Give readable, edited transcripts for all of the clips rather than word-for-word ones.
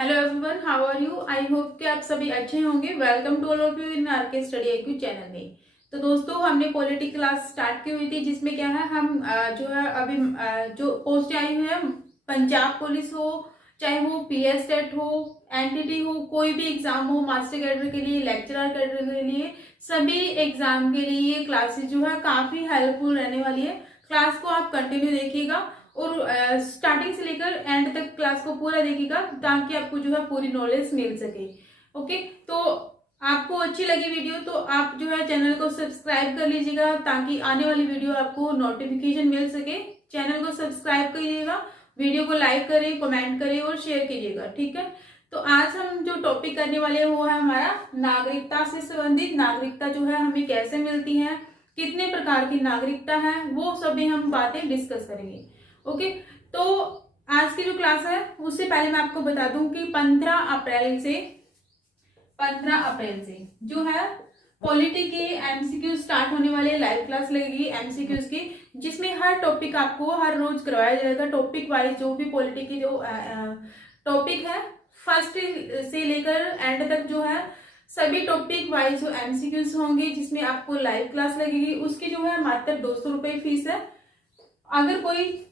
Hello everyone, how are you. I hope कि आप सभी अच्छे होंगे। Welcome to all of you in R K study IQ channel में। तो दोस्तों, हमने पॉलिटिक्स क्लास स्टार्ट की हुई थी, जिसमें क्या है हम जो है अभी जो पोस्ट आई हुई है, पंजाब पुलिस हो, चाहे वो पीएस टेट हो, एनटीटी हो, कोई भी एग्जाम हो, मास्टर कैडर के लिए, लेक्चरर कैडर के लिए, सभी एग्जाम के लिए ये क्लासेस जो है काफी हेल्पफुल रहने वाली है। क्लास को आप कंटिन्यू देखिएगा और स्टार्टिंग से लेकर एंड तक क्लास को पूरा देखिएगा, ताकि आपको जो है पूरी नॉलेज मिल सके। ओके, तो आपको अच्छी लगी वीडियो तो आप जो है चैनल को सब्सक्राइब कर लीजिएगा, ताकि आने वाली वीडियो आपको नोटिफिकेशन मिल सके। चैनल को सब्सक्राइब करिएगा, वीडियो को लाइक करें, कमेंट करें और शेयर कीजिएगा। ठीक है, तो आज हम जो टॉपिक करने वाले हैं वो है हमारा नागरिकता से संबंधित। नागरिकता जो है हमें कैसे मिलती है, कितने प्रकार की नागरिकता है, वो सभी हम बातें डिस्कस करेंगे। ओके, तो आज की जो क्लास है उससे पहले मैं आपको बता दूं कि 15 अप्रैल से जो है पॉलिटी के एमसीक्यू स्टार्ट होने वाले, लाइव क्लास लगेगी एमसीक्यूज की, जिसमें हर टॉपिक आपको हर रोज करवाया जाएगा। टॉपिक वाइज जो भी पॉलिटी की जो टॉपिक है, फर्स्ट से लेकर एंड तक जो है सभी टॉपिक वाइज जो एमसीक्यूज होंगे, जिसमें आपको लाइव क्लास लगेगी। उसकी जो है मात्र 200 रुपये फीस है। अगर कोई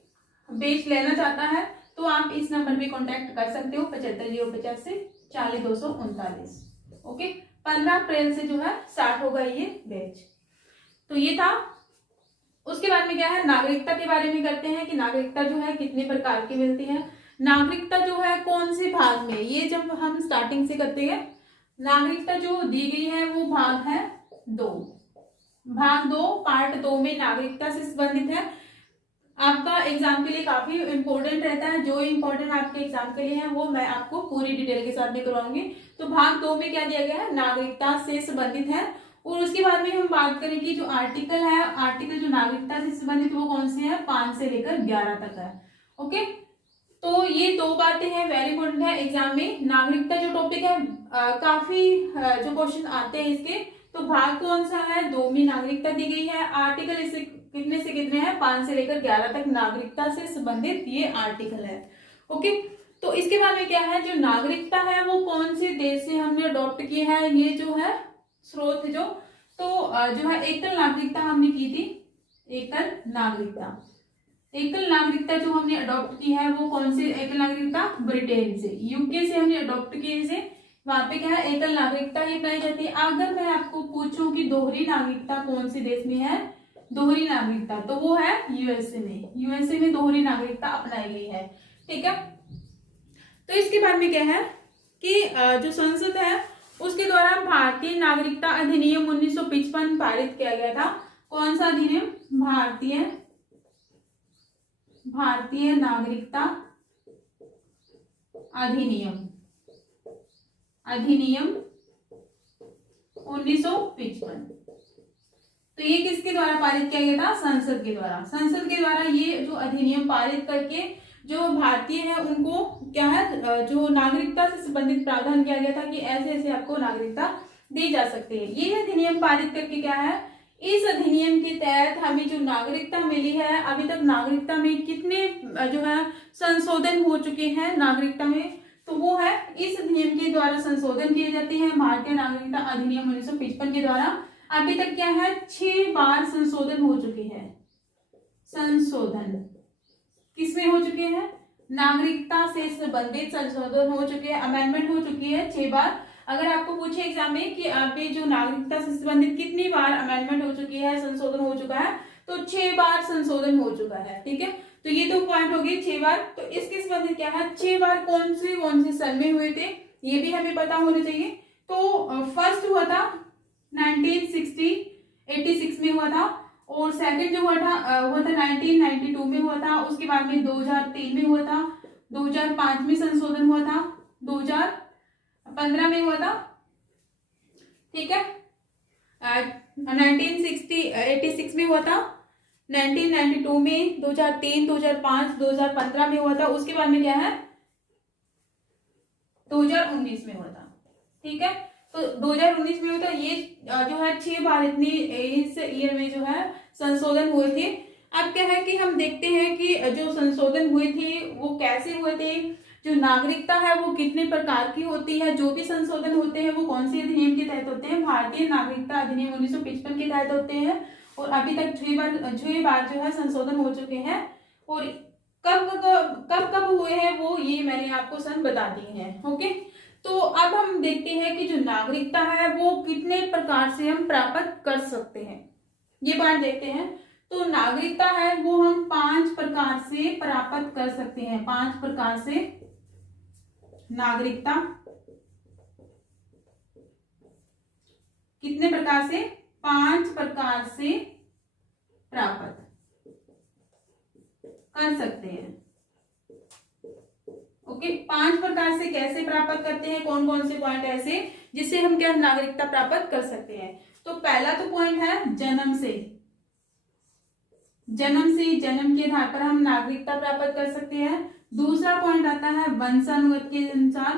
बैच लेना चाहता है तो आप इस नंबर पे कांटेक्ट कर सकते हो, 75 085 40 239। ओके, 15 अप्रैल से जो है स्टार्ट होगा ये बैच। तो ये था। उसके बाद में क्या है, नागरिकता के बारे में करते हैं कि नागरिकता जो है कितने प्रकार की मिलती है। नागरिकता जो है कौन से भाग में, ये जब हम स्टार्टिंग से करते हैं, नागरिकता जो दी गई है वो भाग है 2। भाग 2 पार्ट 2 में नागरिकता से संबंधित है। आपका एग्जाम के लिए काफी इंपॉर्टेंट रहता है। जो इंपॉर्टेंट आपके एग्जाम के लिए है वो मैं आपको पूरी डिटेल के साथ में करवाऊंगी। तो भाग 2 में क्या दिया गया है, नागरिकता से संबंधित है। और उसके बाद में हम बात करें कि जो आर्टिकल है, आर्टिकल जो नागरिकता से संबंधित वो कौन से है, 5 से लेकर 11 तक है। ओके, तो ये 2 बातें हैं, वेरी इंपॉर्टेंट है एग्जाम में। नागरिकता जो टॉपिक है काफी जो क्वेश्चन आते हैं इसके, तो भाग कौन सा है, 2 में नागरिकता दी गई है। आर्टिकल इससे कितने से कितने हैं, 5 से लेकर 11 तक नागरिकता से संबंधित ये आर्टिकल है। ओके, तो इसके बाद में क्या है, जो नागरिकता है वो कौन से देश से हमने अडॉप्ट की है, ये जो है स्रोत जो, तो जो है एकल नागरिकता हमने की थी। एकल नागरिकता जो हमने अडॉप्ट की है वो कौन सी एकल नागरिकता, ब्रिटेन से, यूके से हमने अडॉप्ट की इसे। वहां पे क्या है, एकल नागरिकता ही अपनाई जाती है। अगर मैं आपको पूछूं कि दोहरी नागरिकता कौन से देश में है, दोहरी नागरिकता, तो वो है यूएसए में। यूएसए में दोहरी नागरिकता अपनाई गई है। ठीक है, तो इसके बाद में क्या है कि जो संसद है उसके द्वारा भारतीय नागरिकता अधिनियम 1955 पारित किया गया था। कौन सा अधिनियम, भारतीय नागरिकता अधिनियम 1955। तो ये किसके द्वारा पारित किया गया था, संसद के द्वारा। संसद के द्वारा ये जो अधिनियम पारित करके जो भारतीय है उनको क्या है, जो नागरिकता से संबंधित प्रावधान किया गया था कि ऐसे ऐसे आपको नागरिकता दी जा सकती है। ये अधिनियम पारित करके क्या है, इस अधिनियम के तहत हमें जो नागरिकता मिली है, अभी तक नागरिकता में कितने जो है संशोधन हो चुके हैं नागरिकता में, तो वो है इस अधिनियम के द्वारा संशोधन किए जाते हैं। भारतीय नागरिकता अधिनियम 1955 के द्वारा अभी तक क्या है, 6 बार संशोधन हो चुके हैं। संशोधन किसमें हो चुके हैं, नागरिकता से संबंधित संशोधन हो चुके हैं, अमेंडमेंट हो चुकी है 6 बार। अगर आपको पूछे एग्जाम में कि आपके जो नागरिकता से संबंधित कितनी बार अमेंडमेंट हो चुकी है, संशोधन हो चुका है, तो 6 बार संशोधन हो चुका है। ठीक है, तो ये 2 पॉइंट हो गए 6 बार। तो इसके संबंधित क्या है, 6 बार कौन से सन में हुए थे ये भी हमें पता होना चाहिए। तो फर्स्ट हुआ था 1986 में हुआ था, और सेकंड जो हुआ था 1992 में हुआ था। उसके बाद में 2003 में हुआ था, 2005 में संशोधन हुआ था, 2015 में हुआ था। ठीक है, 1986 में हुआ था, 1992 में, 2003, 2005, 2015 में हुआ था। उसके बाद में क्या है, 2019 में हुआ था। ठीक है, तो 2019 में हुआ था। ये जो है 6 बार इतनी इस ईयर में जो है संशोधन हुए थे। अब क्या है कि हम देखते हैं कि जो संशोधन हुए थे वो कैसे हुए थे। जो नागरिकता है वो कितने प्रकार की होती है, जो भी संशोधन होते हैं वो कौन से अधिनियम के तहत होते हैं, भारतीय नागरिकता अधिनियम 1955 के तहत होते हैं। और अभी तक 6 बार जो है संशोधन हो चुके हैं। और कब कब कब हुए हैं वो ये मैंने आपको सन बता दिए हैं। ओके, तो अब हम देखते हैं कि जो नागरिकता है वो कितने प्रकार से हम प्राप्त कर सकते हैं, ये बात देखते हैं। तो नागरिकता है वो हम 5 प्रकार से प्राप्त कर सकते हैं। 5 प्रकार से नागरिकता, कितने प्रकार से, 5 प्रकार से प्राप्त कर सकते हैं। ओके, 5 प्रकार से कैसे प्राप्त करते हैं, कौन कौन से पॉइंट ऐसे जिससे हम क्या नागरिकता प्राप्त कर सकते हैं। तो पहला तो पॉइंट है जन्म से। जन्म के आधार पर हम नागरिकता प्राप्त कर सकते हैं। दूसरा पॉइंट आता है वंशानुगत के अनुसार,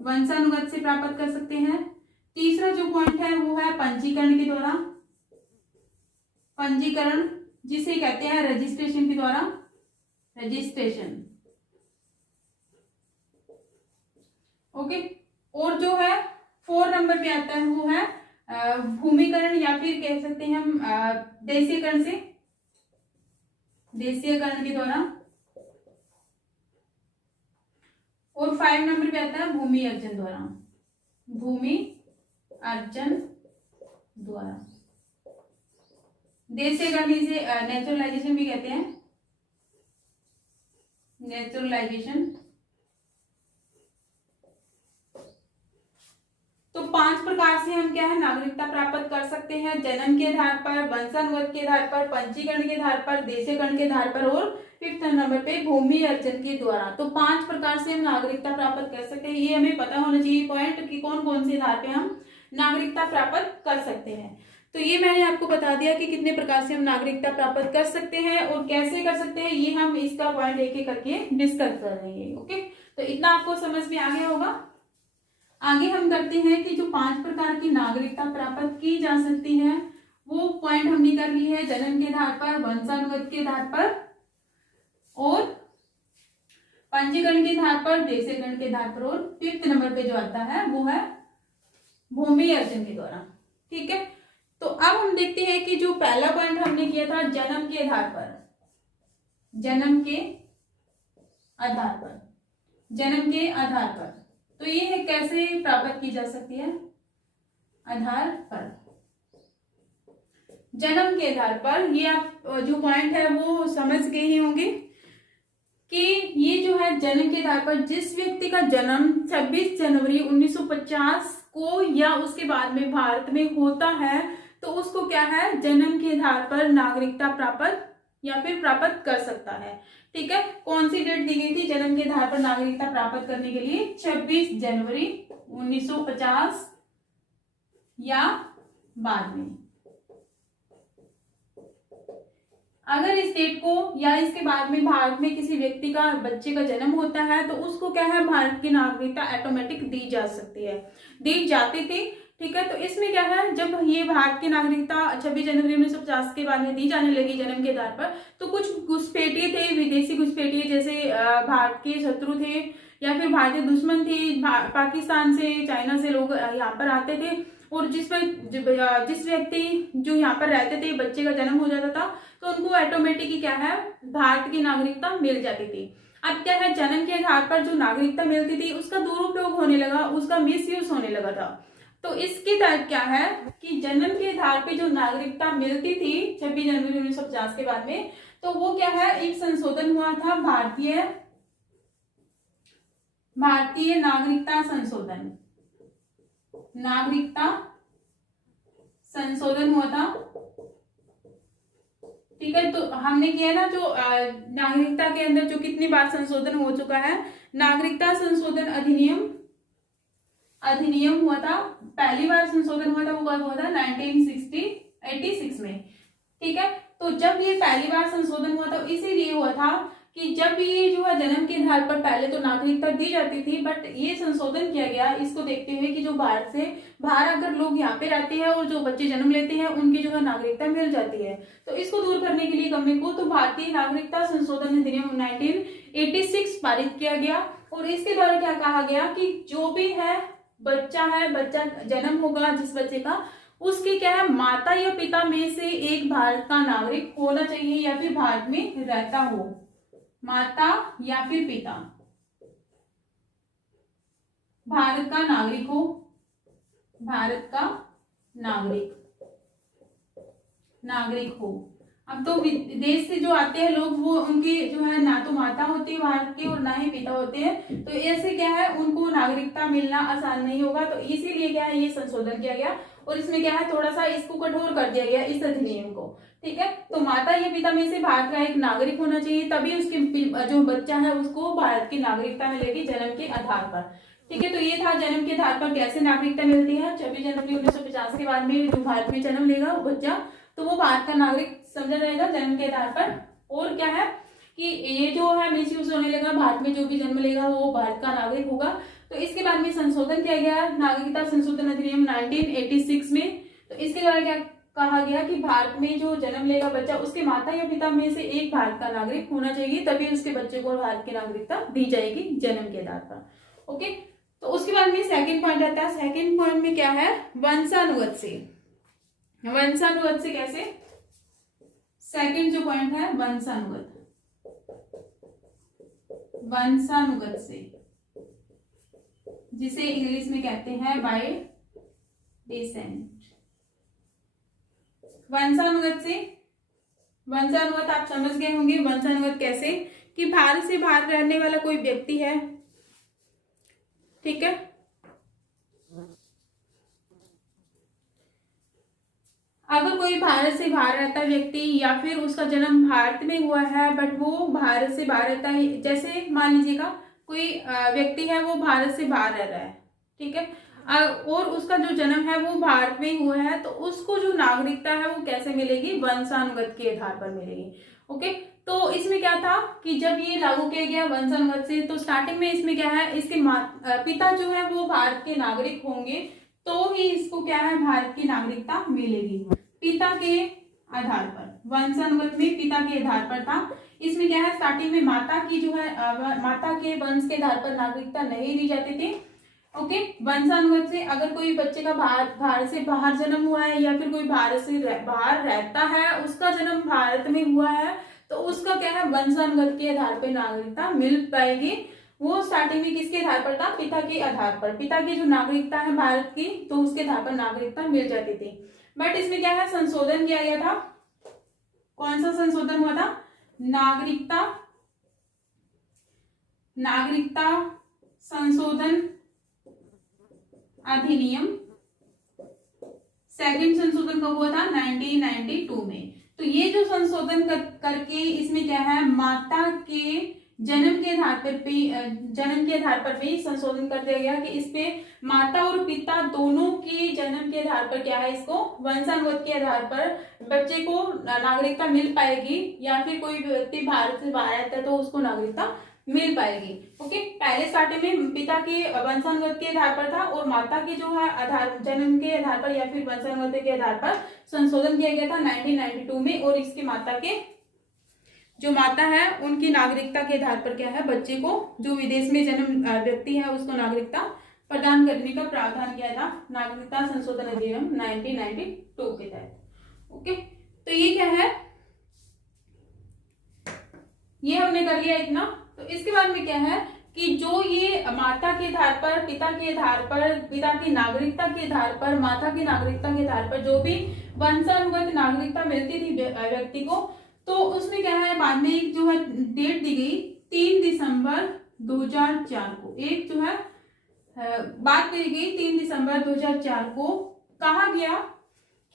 वंशानुगत से प्राप्त कर सकते हैं। तीसरा जो पॉइंट है वो है पंजीकरण के द्वारा, पंजीकरण जिसे कहते हैं रजिस्ट्रेशन के द्वारा, रजिस्ट्रेशन। ओके, और जो है 4 नंबर पे आता है वो है भूमिकरण या फिर कह सकते हैं हम देशीयकरण से, देशीयकरण के द्वारा। और 5 नंबर पे आता है भूमि अर्जन द्वारा, भूमि अर्जन द्वारा। देशीयकरण से नेचुरलाइजेशन भी कहते हैं, नेचुरलाइजेशन। तो 5 प्रकार से हम क्या है नागरिकता प्राप्त कर सकते हैं, जन्म के आधार पर, वंशानुगत के आधार पर, पंजीकरण के आधार पर, देशीयकरण के आधार पर, और 5th नंबर पे भूमि अर्जन के द्वारा। तो 5 प्रकार से हम नागरिकता प्राप्त कर सकते हैं। ये हमें पता होना चाहिए पॉइंट कि कौन कौन से आधार पे हम नागरिकता प्राप्त कर सकते हैं। तो ये मैंने आपको बता दिया कि कितने प्रकार से हम नागरिकता प्राप्त कर सकते हैं और कैसे कर सकते हैं, ये हम इसका पॉइंट एक एक करके डिस्कस कर लेंगे। ओके, तो इतना आपको समझ में आ गया होगा। आगे हम करते हैं कि जो 5 प्रकार की नागरिकता प्राप्त की जा सकती है वो पॉइंट हमने कर ली है, जन्म के आधार पर, वंशानुगत के आधार पर और पंजीकरण के आधार पर, देशीयकरण के आधार पर, और 5th नंबर पे जो आता है वो है भूमि अर्जन के द्वारा। ठीक है, तो अब हम देखते हैं कि जो पहला पॉइंट हमने किया था जन्म के आधार पर, जन्म के आधार पर, जन्म के आधार पर, तो ये है कैसे प्राप्त की जा सकती है, आधार पर, जन्म के आधार पर। ये आप जो पॉइंट है वो समझ गए ही होंगे कि ये जो है जन्म के आधार पर, जिस व्यक्ति का जन्म 26 जनवरी 1950 को या उसके बाद में भारत में होता है तो उसको क्या है जन्म के आधार पर नागरिकता प्राप्त या फिर प्राप्त कर सकता है। ठीक है, कौन सी डेट दी गई थी जन्म के आधार पर नागरिकता प्राप्त करने के लिए, 26 जनवरी 1950 या बाद में। अगर इस डेट को या इसके बाद में भारत में किसी व्यक्ति का बच्चे का जन्म होता है तो उसको क्या है भारत की नागरिकता ऑटोमेटिक दी जा सकती है, दी जाती थी। ठीक है, तो इसमें क्या है जब ये भारत की नागरिकता 26 जनवरी 1950 के बाद में दी जाने लगी जन्म के आधार पर, तो कुछ घुसपैठिए थे, विदेशी घुसपैठिए जैसे भारत के शत्रु थे या फिर भारतीय दुश्मन थे, पाकिस्तान से, चाइना से लोग यहाँ पर आते थे और जिस व्यक्ति जो यहाँ पर रहते थे बच्चे का जन्म हो जाता था तो उनको ऑटोमेटिकली क्या है भारत की नागरिकता मिल जाती थी। अब क्या है जन्म के आधार पर जो नागरिकता मिलती थी उसका दुरुपयोग होने लगा, उसका मिसयूज होने लगा था। तो इसके तहत क्या है कि जन्म के आधार पे जो नागरिकता मिलती थी 26 जनवरी 1950 के बाद में, तो वो क्या है एक संशोधन हुआ था, भारतीय नागरिकता संशोधन, नागरिकता संशोधन हुआ था। ठीक है, तो हमने किया ना जो नागरिकता के अंदर जो कितनी बार संशोधन हो चुका है, नागरिकता संशोधन अधिनियम हुआ था, पहली बार संशोधन हुआ था वो कब हुआ था 1986 में। ठीक है, तो जब ये पहली बार संशोधन हुआ था इसीलिए हुआ था कि जब ये जो है जन्म के आधार पर पहले तो नागरिकता दी जाती थी, बट ये संशोधन किया गया इसको देखते हुए कि जो भारत से बाहर अगर लोग यहाँ पे रहते हैं और जो बच्चे जन्म लेते हैं उनकी जो है नागरिकता मिल जाती है। तो इसको दूर करने के लिए कमी को तो भारतीय नागरिकता संशोधन अधिनियम 1986 पारित किया गया। और इसके द्वारा क्या कहा गया कि जो भी है बच्चा जन्म होगा जिस बच्चे का, उसकी क्या है माता या पिता में से एक भारत का नागरिक होना चाहिए या फिर भारत में रहता हो। माता या फिर पिता भारत का नागरिक हो, भारत का नागरिक हो। अब तो विदेश से जो आते हैं लोग वो उनकी जो है ना तो माता होती है भारत की और ना ही पिता होते हैं, तो ऐसे क्या है उनको नागरिकता मिलना आसान नहीं होगा। तो इसीलिए क्या है ये संशोधन किया गया और इसमें क्या है थोड़ा सा इसको कठोर कर दिया गया इस अधिनियम को। ठीक है, तो माता या पिता में से भारत का एक नागरिक होना चाहिए, तभी उसके जो बच्चा है उसको भारत की नागरिकता मिलेगी जन्म के आधार पर। ठीक है, तो ये था जन्म के आधार पर कैसे नागरिकता मिलती है। 26 जनवरी 1950 के बाद में जो भारत में जन्म लेगा बच्चा तो वो भारत का नागरिक समझा जाएगा जन्म के आधार पर। और क्या है कि ये जो है मिस यूज होने लगा, भारत में जो भी जन्म लेगा वो भारत का नागरिक होगा। तो इसके बाद में संशोधन किया गया नागरिकता संशोधन अधिनियम 1986 में। तो इसके द्वारा क्या कहा गया कि भारत में जो जन्म लेगा बच्चा उसके माता या पिता में से एक भारत का नागरिक होना चाहिए, तभी उसके बच्चे को भारत की नागरिकता दी जाएगी जन्म के आधार पर। ओके, तो उसके बाद में सेकंड पॉइंट आता है। सेकंड पॉइंट में क्या है वंशानुगत से। वंशानुगत से कैसे, सेकंड जो पॉइंट है वंशानुगत से, जिसे इंग्लिश में कहते हैं बाय डिसेंट। वंशानुगत आप समझ गए होंगे। वंशानुगत कैसे कि भारत से बाहर रहने वाला कोई व्यक्ति है, ठीक है, अगर कोई भारत से बाहर रहता है व्यक्ति या फिर उसका जन्म भारत में हुआ है बट वो भारत से बाहर रहता है, जैसे मान लीजिएगा कोई व्यक्ति है वो भारत से बाहर रह रहा है, ठीक है, और उसका जो जन्म है वो भारत में हुआ है, तो उसको जो नागरिकता है वो कैसे मिलेगी, वंशानुगत के आधार पर मिलेगी। ओके, तो इसमें क्या था कि जब ये लागू किया गया वंशानुगत से, तो स्टार्टिंग में इसमें क्या है इसके पिता जो है वो भारत के नागरिक होंगे तो ही इसको क्या है भारत की नागरिकता मिलेगी पिता के आधार पर। वंशानुगत में पिता के आधार पर था। इसमें क्या है स्टार्टिंग में माता की जो है माता के वंश के आधार पर नागरिकता नहीं दी जाती थी। ओके, वंशानुगत से अगर कोई बच्चे का भारत से बाहर जन्म हुआ है या फिर कोई भारत से बाहर रहता है उसका जन्म भारत में हुआ है तो उसका क्या है वंशानुगत के आधार पर नागरिकता मिल पाएगी। वो स्टार्टिंग में किसके आधार पर था, पिता के आधार पर। पिता की जो नागरिकता है भारत की तो उसके आधार पर नागरिकता मिल जाती थी। बट इसमें क्या है संशोधन किया गया था। कौन सा संशोधन हुआ था, नागरिकता संशोधन अधिनियम। सेकंड संशोधन कब हुआ था, 1992 में। तो ये जो संशोधन करके इसमें क्या है माता के जन्म के आधार पर भी संशोधन कर दिया गया कि इस पे माता और पिता दोनों के जन्म के आधार पर क्या है इसको वंशानुगत के आधार पर बच्चे को नागरिकता मिल पाएगी या फिर कोई व्यक्ति भारत से बाहर आता है तो उसको नागरिकता मिल पाएगी। ओके, पहले स्टार्टिंग में पिता के वंशानुगत के आधार पर था और माता के जो है आधार जन्म के आधार पर या फिर वंशानुगत के आधार पर संशोधन किया गया था 1992 में। और इसके माता के जो माता है उनकी नागरिकता के आधार पर क्या है बच्चे को जो विदेश में जन्म व्यक्ति है उसको नागरिकता प्रदान करने का प्रावधान किया था नागरिकता संशोधन अधिनियम 1992 के तहत। ओके, तो ये क्या है ये हमने कर लिया इतना। तो इसके बाद में क्या है कि जो ये माता के आधार पर पिता के आधार पर पिता की नागरिकता के आधार पर माता की नागरिकता के आधार पर जो भी वंशानुगत नागरिकता मिलती थी व्यक्ति को, तो उसमें क्या है बाद में एक जो है डेट दी गई 3 दिसंबर 2004 को। एक जो है बात करी गई 3 दिसंबर 2004 को कहा गया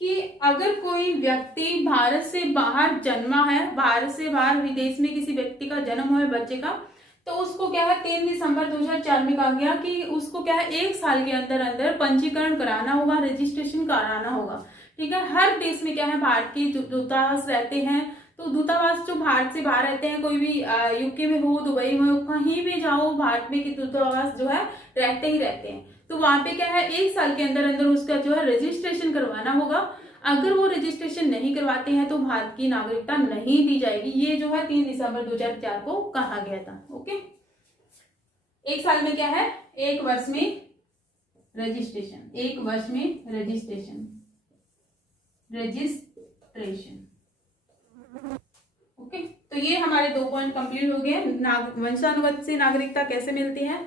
कि अगर कोई व्यक्ति भारत से बाहर जन्मा है, भारत से बाहर विदेश में किसी व्यक्ति का जन्म हुआ है बच्चे का, तो उसको क्या है 3 दिसंबर 2004 में कहा गया कि उसको क्या है 1 साल के अंदर अंदर पंजीकरण कराना होगा, रजिस्ट्रेशन कराना होगा। ठीक है, हर देश में क्या है भारत के दूतावास रहते हैं तो दूतावास जो भारत से बाहर रहते हैं, कोई भी यूके में हो, दुबई में हो, कहीं भी जाओ भारत में, कि दूतावास जो है रहते ही रहते हैं। तो वहां पे क्या है, 1 साल के अंदर अंदर उसका जो है रजिस्ट्रेशन करवाना होगा। अगर वो रजिस्ट्रेशन नहीं करवाते हैं तो भारत की नागरिकता नहीं दी जाएगी। ये जो है 3 दिसंबर 2004 को कहा गया था। ओके, 1 साल में क्या है, 1 वर्ष में रजिस्ट्रेशन, 1 वर्ष में रजिस्ट्रेशन। ओके, तो ये हमारे 2 पॉइंट कंप्लीट हो गए। वंशानुगत से नागरिकता कैसे मिलती है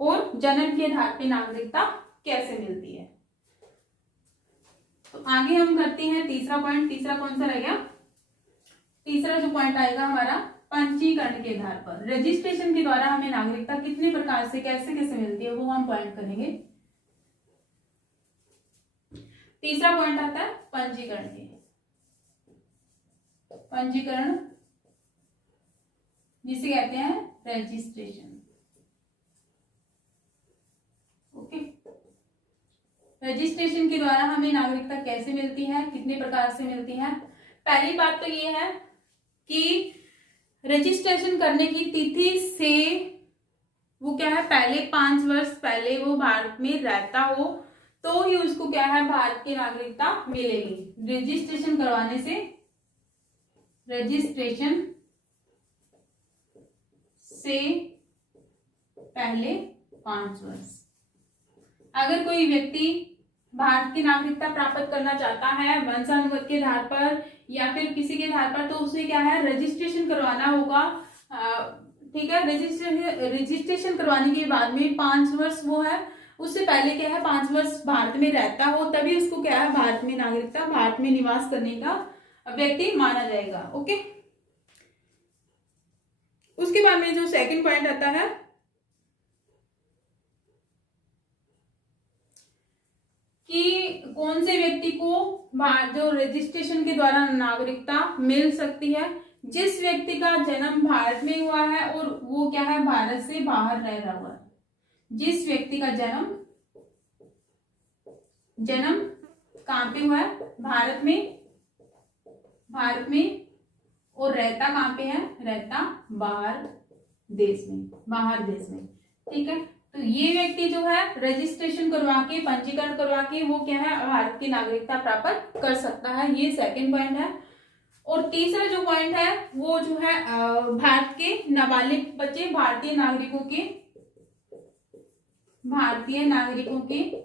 और जन्म के आधार पे नागरिकता कैसे मिलती है। तो आगे हम करते हैं तीसरा पॉइंट। तीसरा कौन सा रहेगा, तीसरा जो पॉइंट आएगा हमारा, पंजीकरण के आधार पर, रजिस्ट्रेशन के द्वारा हमें नागरिकता कितने प्रकार से कैसे कैसे मिलती है, वो हम पॉइंट करेंगे। तीसरा पॉइंट आता है पंजीकरण के, पंजीकरण जिसे कहते हैं रजिस्ट्रेशन। ओके, रजिस्ट्रेशन के द्वारा हमें नागरिकता कैसे मिलती है, कितने प्रकार से मिलती है। पहली बात तो ये है कि रजिस्ट्रेशन करने की तिथि से वो क्या है, पहले 5 वर्ष पहले वो भारत में रहता हो तो ही उसको क्या है, भारत की नागरिकता मिलेगी। रजिस्ट्रेशन करवाने से, रजिस्ट्रेशन से पहले 5 वर्ष। अगर कोई व्यक्ति भारत की नागरिकता प्राप्त करना चाहता है वंशानुगत के आधार पर या फिर किसी के आधार पर, तो उसे क्या है, रजिस्ट्रेशन करवाना होगा। ठीक है, रजिस्ट्रेशन करवाने के बाद में 5 वर्ष वो है, उससे पहले क्या है 5 वर्ष भारत में रहता हो, तभी उसको क्या है, भारत में नागरिकता, भारत में निवास करने का व्यक्ति माना जाएगा। ओके, उसके बाद में जो सेकंड पॉइंट आता है कि कौन से व्यक्ति को जो रजिस्ट्रेशन के द्वारा नागरिकता मिल सकती है, जिस व्यक्ति का जन्म भारत में हुआ है और वो क्या है, भारत से बाहर रह रहा हुआ है। जिस व्यक्ति का जन्म कहां पे हुआ है, भारत में, भारत में, और रहता कहां पे है, रहता बाहर देश में, बाहर देश में। ठीक है, तो ये व्यक्ति जो है रजिस्ट्रेशन करवा के, पंजीकरण करवा के वो क्या है, भारत की नागरिकता प्राप्त कर सकता है। ये सेकंड पॉइंट है। और तीसरा जो पॉइंट है वो जो है भारत के नाबालिग बच्चे, भारतीय नागरिकों के, भारतीय नागरिकों के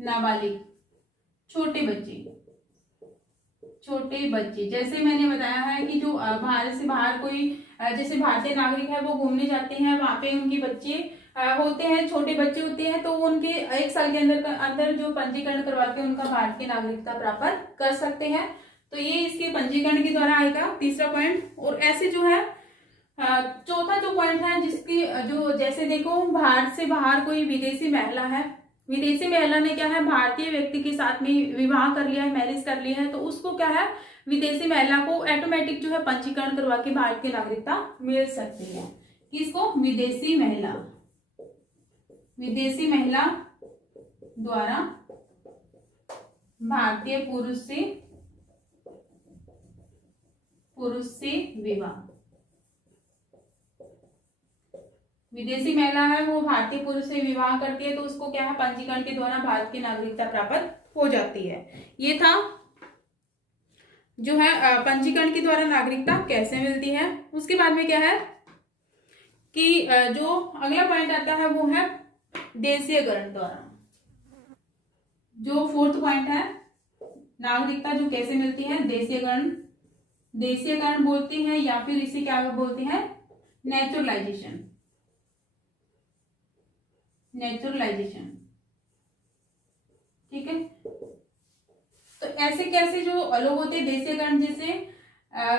नाबालिग, छोटे बच्चे, छोटे बच्चे। जैसे मैंने बताया है कि जो भारत से बाहर कोई जैसे भारतीय नागरिक है वो घूमने जाते हैं, वहां पे उनके बच्चे होते हैं, छोटे बच्चे होते हैं, तो उनके 1 साल के अंदर जो पंजीकरण करवा के उनका भारत की नागरिकता प्राप्त कर सकते हैं। तो ये इसके पंजीकरण के द्वारा आएगा तीसरा पॉइंट। और ऐसे जो है चौथा जो पॉइंट है, जिसकी जो जैसे देखो भारत से बाहर कोई विदेशी महिला है, विदेशी महिला ने क्या है, भारतीय व्यक्ति के साथ में विवाह कर लिया है, मैरिज कर लिया है, तो उसको क्या है, विदेशी महिला को ऑटोमेटिक जो है पंजीकरण करवा के भारत की नागरिकता मिल सकती है। किसको, विदेशी महिला, विदेशी महिला द्वारा भारतीय पुरुष से विवाह, विदेशी महिला है वो भारतीय पुरुष से विवाह करती है, तो उसको क्या है, पंजीकरण के द्वारा भारत की नागरिकता प्राप्त हो जाती है। ये था जो है पंजीकरण के द्वारा नागरिकता कैसे मिलती है। उसके बाद में क्या है कि जो अगला पॉइंट आता है वो है देशीयकरण द्वारा। जो फोर्थ पॉइंट है, नागरिकता जो कैसे मिलती है, देशीयकरण, देशीयकरण बोलते हैं या फिर इसे क्या बोलते हैं, नेचुरलाइजेशन, नेचुरलाइजेशन। ठीक है, तो ऐसे कैसे जो लोग होते हैं देशीयकरण, जैसे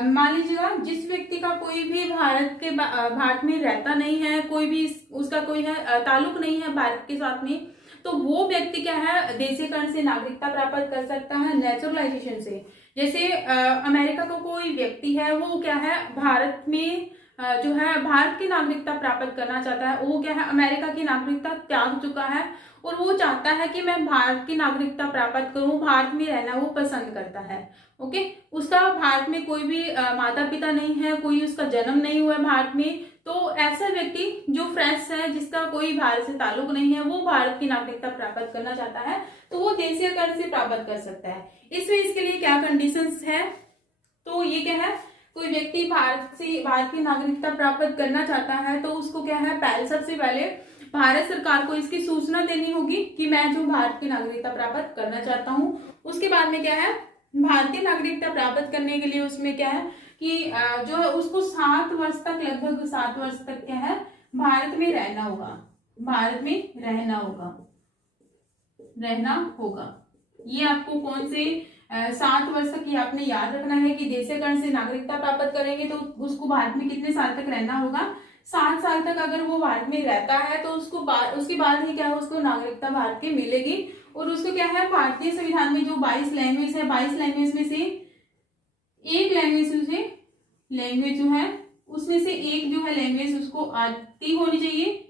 मान लीजिएगा जिस व्यक्ति का कोई भी भारत में रहता नहीं है, कोई भी उसका कोई है ताल्लुक नहीं है भारत के साथ में, तो वो व्यक्ति क्या है, देशीयकरण से नागरिकता प्राप्त कर सकता है नेचुरलाइजेशन से। जैसे अमेरिका का कोई व्यक्ति है, वो क्या है, भारत में जो है भारत की नागरिकता प्राप्त करना चाहता है, वो क्या है अमेरिका की नागरिकता त्याग चुका है और वो चाहता है कि मैं भारत की नागरिकता प्राप्त करूं, भारत में रहना वो पसंद करता है। ओके, उसका भारत में कोई भी माता पिता नहीं है, कोई उसका जन्म नहीं हुआ है भारत में, तो ऐसा व्यक्ति जो फ्रेश है, जिसका कोई भारत से ताल्लुक नहीं है, वो भारत की नागरिकता प्राप्त करना चाहता है, तो वो देशीयकरण से प्राप्त कर सकता है। इसमें इसके लिए क्या कंडीशंस है, तो ये क्या है, कोई व्यक्ति भारत की नागरिकता प्राप्त करना चाहता है तो उसको क्या है, सबसे पहले भारत सरकार को इसकी सूचना देनी होगी कि मैं जो भारत की नागरिकता प्राप्त करना चाहता हूँ। उसके बाद में क्या है, भारतीय नागरिकता प्राप्त करने के लिए उसमें क्या है कि जो है उसको 7 वर्ष तक, लगभग 7 वर्ष तक क्या है भारत में रहना होगा, भारत में रहना होगा। ये आपको कौन से 7 वर्ष तक ये आपने याद रखना है कि देशीयकरण से नागरिकता प्राप्त करेंगे तो उसको भारत में कितने साल तक रहना होगा, 7 साल तक अगर वो भारत में रहता है तो उसके बाद ही क्या है उसको नागरिकता भारत की मिलेगी। और उसको क्या है, भारतीय संविधान में जो 22 लैंग्वेज है, 22 लैंग्वेज में से एक लैंग्वेज जो है उसमें से एक जो है लैंग्वेज उसको आती होनी चाहिए।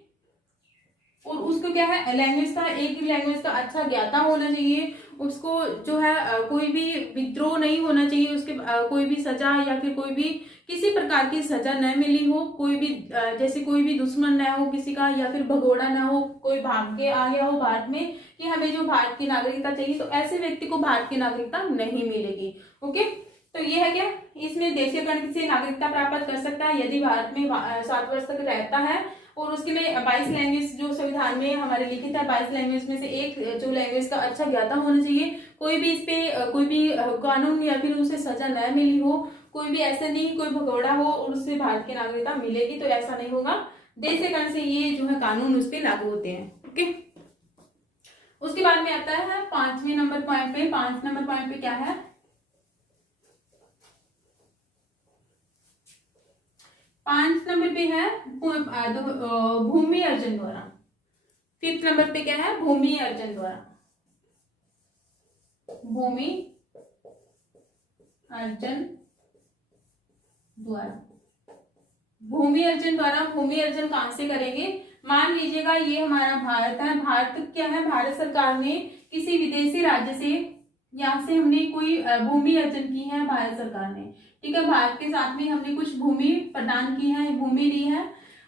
और उसको क्या है, एक लैंग्वेज का अच्छा ज्ञाता होना चाहिए। उसको जो है कोई भी विद्रोह नहीं होना चाहिए, उसके कोई भी सजा या फिर कोई भी किसी प्रकार की सजा न मिली हो, कोई भी जैसे कोई भी दुश्मन न हो किसी का, या फिर भगोड़ा न हो, कोई भाग के आ गया हो भारत में कि हमें जो भारत की नागरिकता चाहिए, तो ऐसे व्यक्ति को भारत की नागरिकता नहीं मिलेगी। ओके, तो ये है क्या, इसमें देशीयकरण से नागरिकता प्राप्त कर सकता है यदि भारत में 7 वर्ष तक रहता है। और उसके में 22 लैंग्वेज जो संविधान में हमारे लिखित है, 22 लैंग्वेज में से एक जो लैंग्वेज का अच्छा ज्ञाता होना चाहिए, कोई भी इस पे कोई भी कानून या फिर उसे सजा न मिली हो, कोई भी ऐसा नहीं कोई भगोड़ा हो और उससे भारत की नागरिकता मिलेगी, तो ऐसा नहीं होगा। देशीयकरण से ये जो है कानून उस पर लागू होते हैं। ओके, उसके बाद में आता है 5 नंबर पॉइंट पे। 5 नंबर पॉइंट पे क्या है, 5 नंबर पे है भूमि अर्जन द्वारा। 5th नंबर पे क्या है, भूमि अर्जन द्वारा। भूमि अर्जन भूमि अर्जन कहां से करेंगे, मान लीजिएगा ये हमारा भारत है, भारत क्या है, भारत सरकार ने किसी विदेशी राज्य से, यहाँ से हमने कोई भूमि अर्जन की है भारत सरकार ने, ठीक है, भारत के साथ में हमने कुछ भूमि प्रदान की है, भूमि ली है,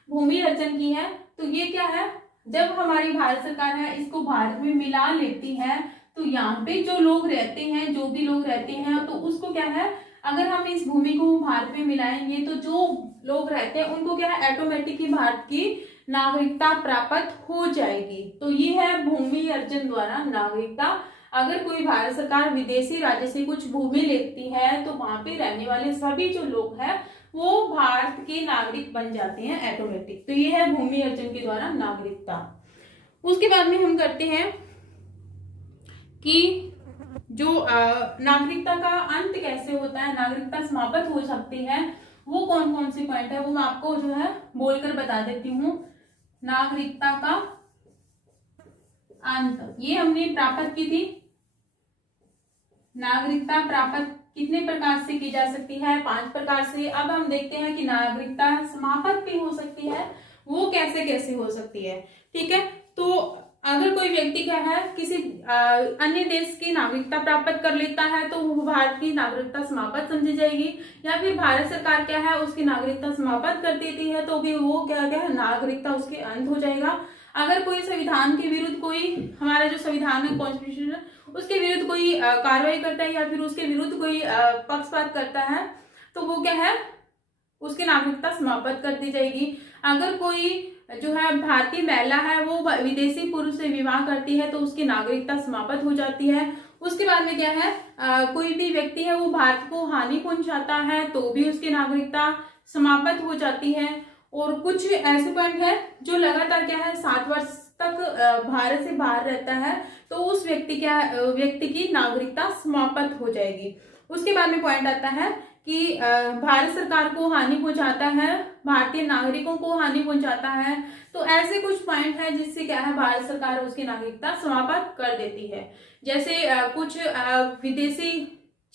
भूमि अर्जन की है। तो ये क्या है, जब हमारी भारत सरकार है इसको भारत में मिला लेती है, तो यहाँ पे जो लोग रहते हैं, जो भी लोग रहते हैं, तो उसको क्या है, अगर हम इस भूमि को भारत में मिलाएंगे तो जो लोग रहते हैं उनको क्या है, ऑटोमेटिक ही भारत की नागरिकता प्राप्त हो जाएगी। तो ये है भूमि अर्जन द्वारा नागरिकता। अगर कोई भारत सरकार विदेशी राज्य से कुछ भूमि लेती है तो वहां पे रहने वाले सभी जो लोग हैं वो भारत के नागरिक बन जाते हैं ऑटोमेटिक। तो ये है भूमि अर्जन के द्वारा नागरिकता। उसके बाद में हम करते हैं कि जो नागरिकता का अंत कैसे होता है, नागरिकता समाप्त हो सकती है, वो कौन कौन सी पॉइंट है वो मैं आपको जो है बोलकर बता देती हूँ। नागरिकता का अंत ये हमने प्राप्त की थी। नागरिकता प्राप्त कितने प्रकार से की जा सकती है, 5 प्रकार से। अब हम देखते हैं कि नागरिकता समाप्त भी हो सकती है, वो कैसे कैसे हो सकती है, ठीक है। तो अगर कोई व्यक्ति क्या है किसी अन्य देश की नागरिकता प्राप्त कर लेता है तो वो भारत की नागरिकता समाप्त समझी जाएगी, या फिर भारत सरकार क्या है उसकी नागरिकता समाप्त कर देती है तो भी वो क्या है नागरिकता उसके अंत हो जाएगा। अगर कोई संविधान के विरुद्ध कोई, हमारा जो संविधान है कॉन्स्टिट्यूशन, उसके विरुद्ध कोई कार्रवाई करता है या फिर उसके विरुद्ध कोई पक्षपात करता है तो वो क्या है उसकी नागरिकता समाप्त कर दी जाएगी। अगर कोई जो है भारतीय महिला है वो विदेशी पुरुष से विवाह करती है तो उसकी नागरिकता समाप्त हो जाती है। उसके बाद में क्या है कोई भी व्यक्ति है वो भारत को हानि पहुंचाता है तो भी उसकी नागरिकता समाप्त हो जाती है। और कुछ ऐसे पॉइंट है जो लगातार क्या है 7 वर्ष तक भारत से बाहर रहता है तो उस व्यक्ति की नागरिकता समाप्त हो जाएगी। उसके बाद में पॉइंट आता है कि भारत सरकार को हानि पहुंचाता है, भारतीय नागरिकों को हानि पहुंचाता है, तो ऐसे कुछ पॉइंट है जिससे क्या है भारत सरकार उसकी नागरिकता समाप्त कर देती है। जैसे कुछ विदेशी,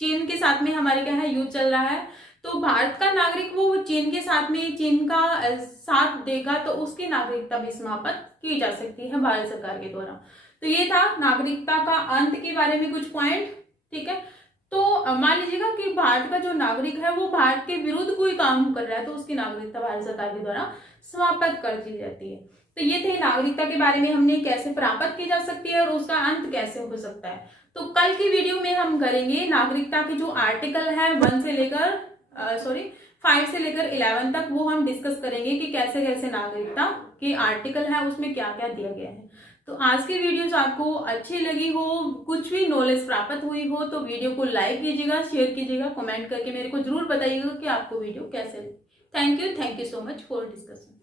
चीन के साथ में हमारे क्या है युद्ध चल रहा है तो भारत का नागरिक वो चीन के साथ में चीन का साथ देगा तो उसकी नागरिकता भी समाप्त की जा सकती है भारत सरकार के द्वारा। तो ये था नागरिकता का अंत के बारे में कुछ पॉइंट। ठीक है, तो मान लीजिएगा कि भारत का जो नागरिक है वो भारत के विरुद्ध कोई काम कर रहा है तो उसकी नागरिकता भारत सरकार के द्वारा समाप्त कर दी जाती है। तो ये थे नागरिकता के बारे में, हमने कैसे प्राप्त की जा सकती है और उसका अंत कैसे हो सकता है। तो कल की वीडियो में हम करेंगे नागरिकता के जो आर्टिकल है 5 से लेकर 11 तक, वो हम डिस्कस करेंगे कि कैसे कैसे नागरिकता के आर्टिकल है उसमें क्या क्या दिया गया है। तो आज की वीडियोस आपको अच्छी लगी हो, कुछ भी नॉलेज प्राप्त हुई हो तो वीडियो को लाइक कीजिएगा, शेयर कीजिएगा, कमेंट करके मेरे को जरूर बताइएगा कि आपको वीडियो कैसे लगी। Thank you so much for discussion.